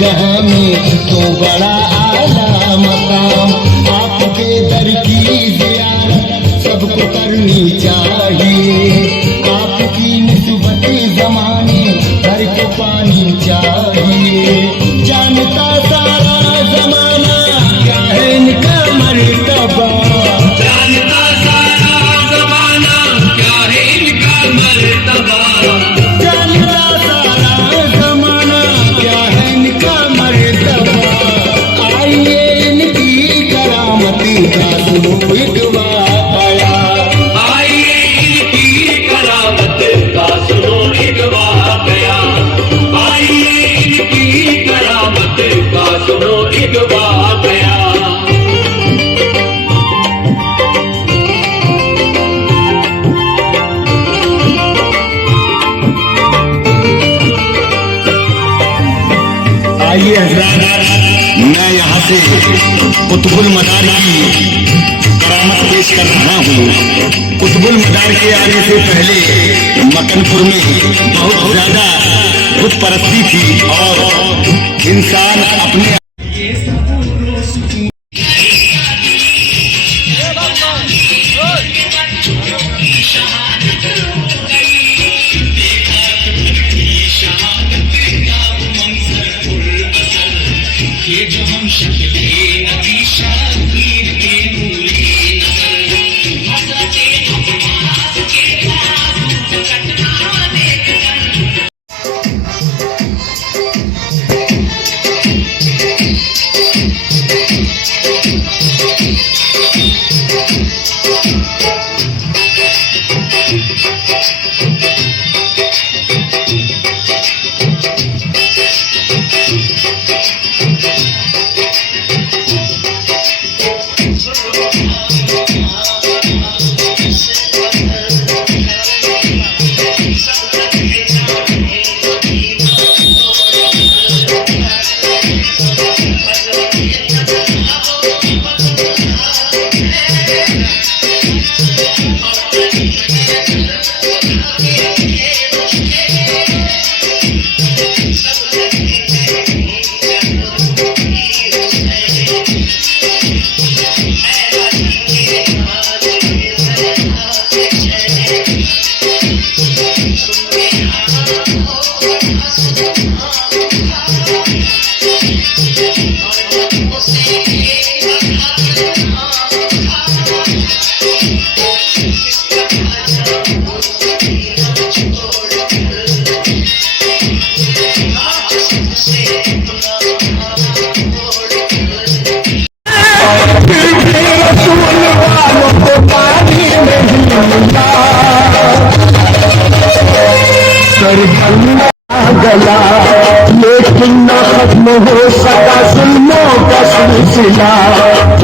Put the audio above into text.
जहां में तो बड़ा आला मकाम, आपके दर की ज़ियारत सबको करनी चाहिए। आपकी निस्बत ज़माने भर को पानी चाहिए। जानता सारा ज़माना क्या है इनका मर्तबा, जानता सारा ज़माना क्या है इनका मर्तबा, आइए हज़रात, मैं यहाँ से कुतुबुल मदार की करामत पेश कर रहा हूँ। कुतुबुल मदार के आने से पहले मक्कनपुर में बहुत ज्यादा बुत परस्ती थी और इंसान अपने गला लेकिन न खत्म हो सका जुल्मों का सिलसिला।